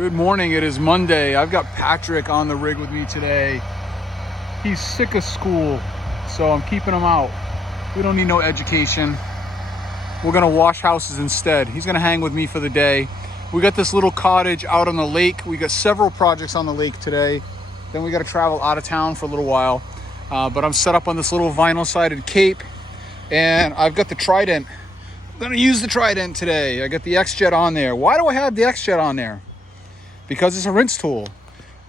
Good morning, it is Monday. I've got Patrick on the rig with me today. He's sick of school, so I'm keeping him out. We don't need no education. We're gonna wash houses instead. He's gonna hang with me for the day. We got this little cottage out on the lake. We got several projects on the lake today. Then we gotta travel out of town for a little while. But I'm set up on this little vinyl sided cape and I've got the Trident. I'm gonna use the Trident today. I got the X-Jet on there. Why do I have the X-Jet on there? Because it's a rinse tool.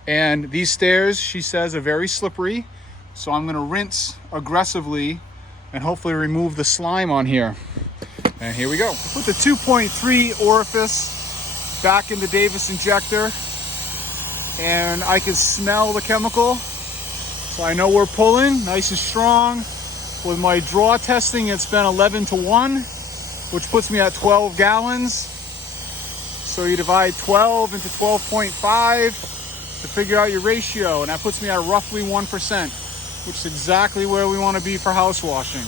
And these stairs, she says, are very slippery. So I'm gonna rinse aggressively and hopefully remove the slime on here. And here we go. Put the 2.3 orifice back in the Davis injector and I can smell the chemical. So I know we're pulling nice and strong. With my draw testing, it's been 11-to-1, which puts me at 12 gallons. So you divide 12 into 12.5 to figure out your ratio, and that puts me at roughly 1%, which is exactly where we want to be for house washing.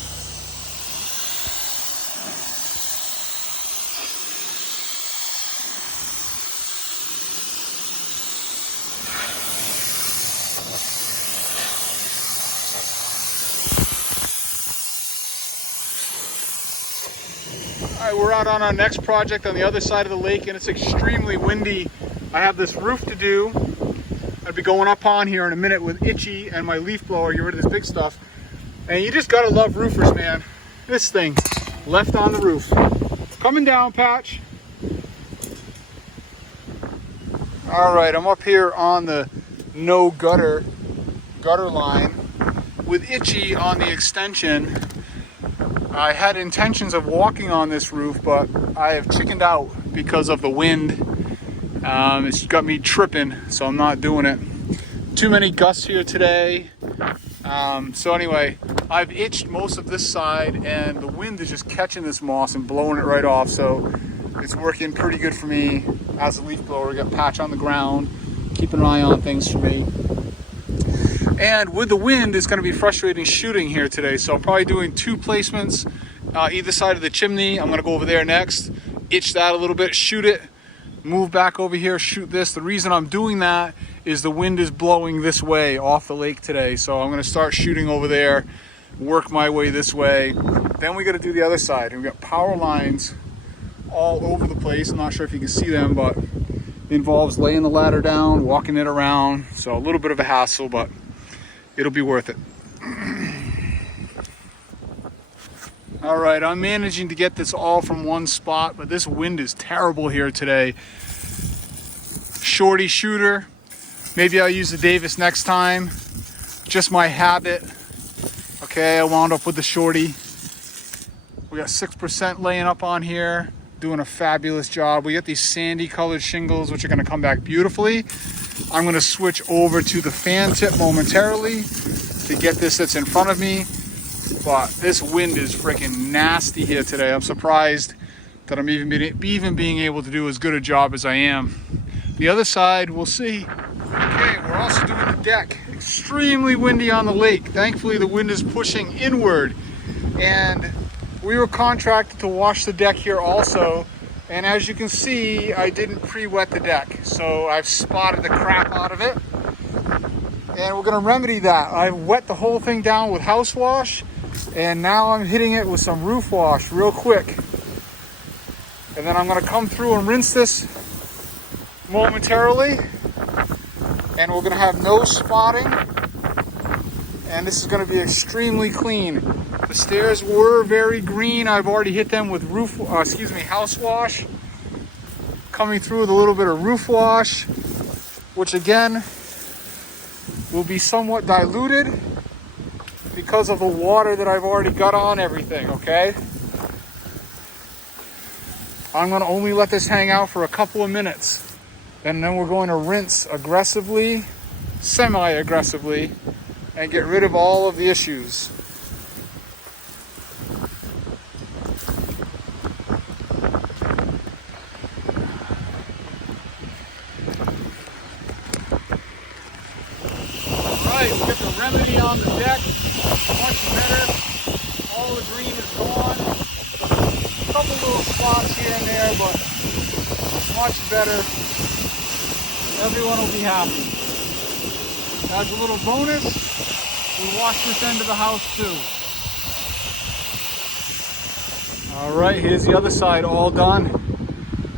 All right, we're out on our next project on the other side of the lake and it's extremely windy. I have this roof to do. I'll be going up on here in a minute with Itchy and my leaf blower, get rid of this big stuff. And you just gotta love roofers, man. This thing, left on the roof. Coming down, Patch. All right, I'm up here on the no gutter line with Itchy on the extension. I had intentions of walking on this roof, but I have chickened out because of the wind. It's got me tripping, so I'm not doing it. Too many gusts here today. So anyway, I've itched most of this side and the wind is just catching this moss and blowing it right off. So it's working pretty good for me as a leaf blower. We got Patch on the ground, keeping an eye on things for me. And with the wind, it's going to be frustrating shooting here today. So I'm probably doing 2 placements either side of the chimney. I'm going to go over there next, itch that a little bit, shoot it, move back over here, shoot this. The reason I'm doing that is the wind is blowing this way off the lake today. So I'm going to start shooting over there, work my way this way. Then we got to do the other side. And we've got power lines all over the place. I'm not sure if you can see them, but it involves laying the ladder down, walking it around. So a little bit of a hassle, but it'll be worth it. All right, I'm managing to get this all from one spot, but this wind is terrible here today. Shorty shooter. Maybe I'll use the Davis next time. Just my habit. Okay, I wound up with the shorty. We got 6% laying up on here, doing a fabulous job. We got these sandy colored shingles, which are gonna come back beautifully. I'm gonna switch over to the fan tip momentarily to get this that's in front of me. But this wind is freaking nasty here today. I'm surprised that I'm even being able to do as good a job as I am. The other side, we'll see. Okay, we're also doing the deck. Extremely windy on the lake. Thankfully, the wind is pushing inward. And we were contracted to wash the deck here also. And as you can see, I didn't pre-wet the deck. So I've spotted the crap out of it. And we're gonna remedy that. I've wet the whole thing down with house wash. And now I'm hitting it with some roof wash real quick. And then I'm gonna come through and rinse this momentarily. And we're gonna have no spotting. And this is gonna be extremely clean. The stairs were very green. I've already hit them with house wash. Coming through with a little bit of roof wash, which again will be somewhat diluted because of the water that I've already got on everything, okay? I'm gonna only let this hang out for a couple of minutes. And then we're going to rinse aggressively, semi-aggressively, and get rid of all of the issues. Alright, we get the remedy on the deck. Much better. All the green is gone. A couple little spots here and there, but much better. Everyone will be happy. As a little bonus, we washed this end of the house too. All right, here's the other side all done.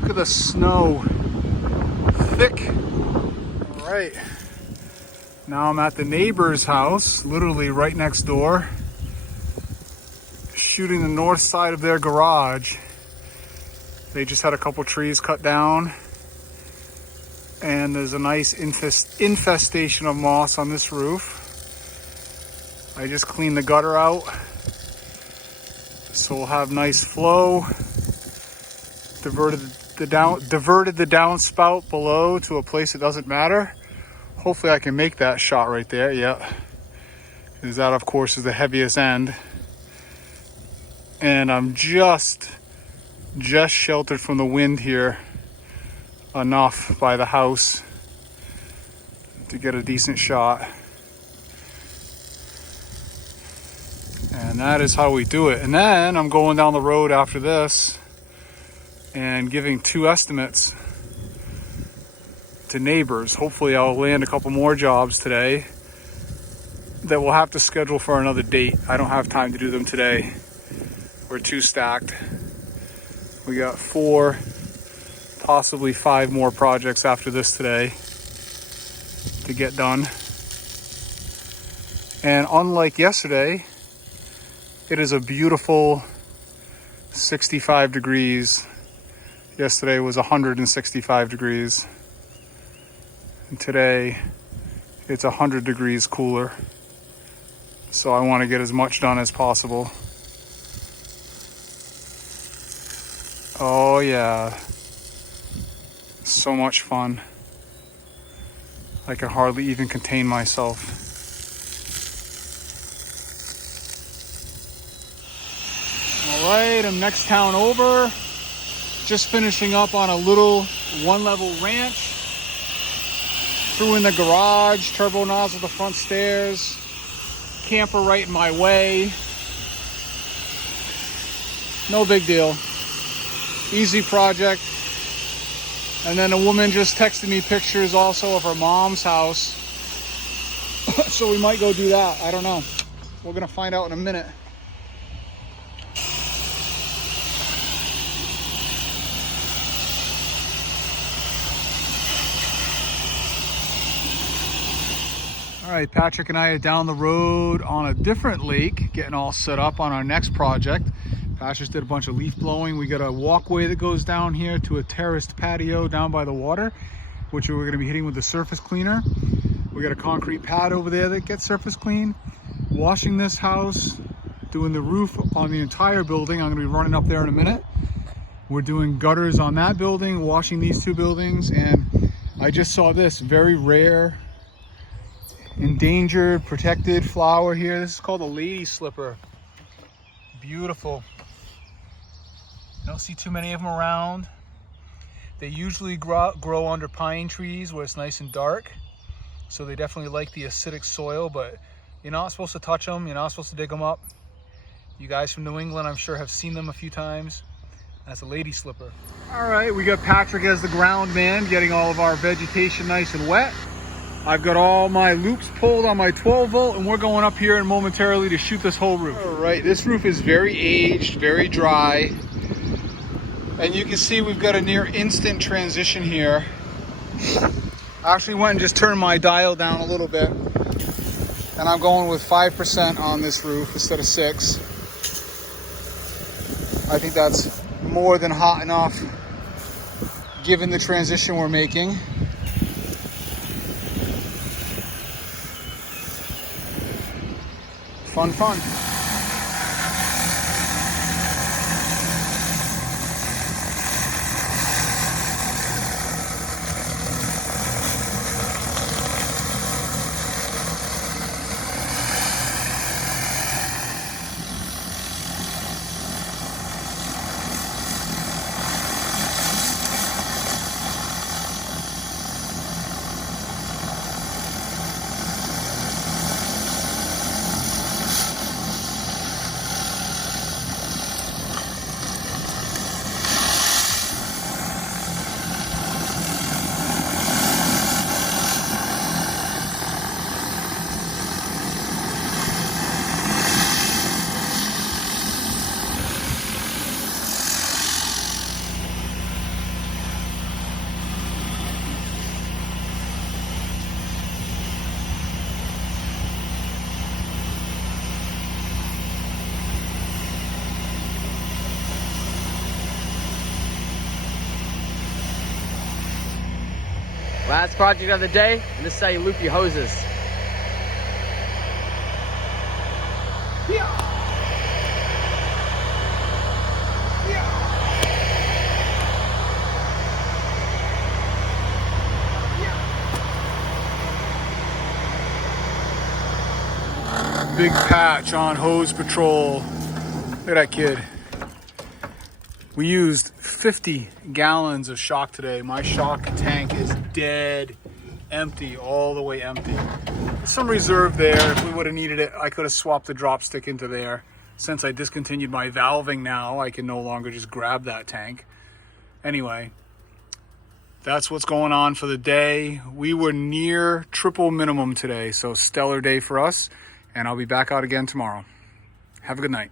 Look at the snow, thick. All right, now I'm at the neighbor's house, literally right next door, shooting the north side of their garage. They just had a couple trees cut down, and there's a nice infestation of moss on this roof. I just cleaned the gutter out, so we'll have nice flow. Diverted the downspout below to a place that doesn't matter. Hopefully I can make that shot right there. Yeah, because that of course is the heaviest end, and I'm just sheltered from the wind here enough by the house to get a decent shot. And that is how we do it. And then I'm going down the road after this and giving 2 estimates to neighbors. Hopefully I'll land a couple more jobs today that we'll have to schedule for another date. I don't have time to do them today. We're too stacked. We got 4, possibly 5 more projects after this today to get done. And unlike yesterday, it is a beautiful 65 degrees. Yesterday was 165 degrees. And today it's 100 degrees cooler. So I want to get as much done as possible. Oh yeah. So much fun. I can hardly even contain myself. All right, I'm next town over. Just finishing up on a little 1-level ranch. Threw in the garage, turbo nozzle the front stairs, camper right in my way. No big deal. Easy project. And then a woman just texted me pictures also of her mom's house. So we might go do that. I don't know. We're gonna find out in a minute. All right, Patrick and I are down the road on a different lake, getting all set up on our next project. Patrick did a bunch of leaf blowing. We got a walkway that goes down here to a terraced patio down by the water, which we're gonna be hitting with the surface cleaner. We got a concrete pad over there that gets surface clean. Washing this house, doing the roof on the entire building. I'm gonna be running up there in a minute. We're doing gutters on that building, washing these 2 buildings, and I just saw this very rare, endangered, protected flower here. This is called a lady slipper. Beautiful. You don't see too many of them around. They usually grow under pine trees where it's nice and dark. So they definitely like the acidic soil, but you're not supposed to touch them. You're not supposed to dig them up. You guys from New England, I'm sure, have seen them a few times. That's a lady slipper. All right, we got Patrick as the ground man, getting all of our vegetation nice and wet. I've got all my loops pulled on my 12 volt, and we're going up here and momentarily to shoot this whole roof. All right, this roof is very aged, very dry. And you can see we've got a near instant transition here. I actually went and just turned my dial down a little bit. And I'm going with 5% on this roof instead of 6. I think that's more than hot enough given the transition we're making. Fun, fun. Last project of the day, and this is how you loop your hoses. Big patch on hose patrol. Look at that kid. We used 50 gallons of shock today. My shock tank is dead empty, all the way empty. There's some reserve there. If we would have needed it, I could have swapped the drop stick into there. Since I discontinued my valving now, I can no longer just grab that tank. Anyway, that's what's going on for the day. We were near triple minimum today, so stellar day for us. And I'll be back out again tomorrow. Have a good night.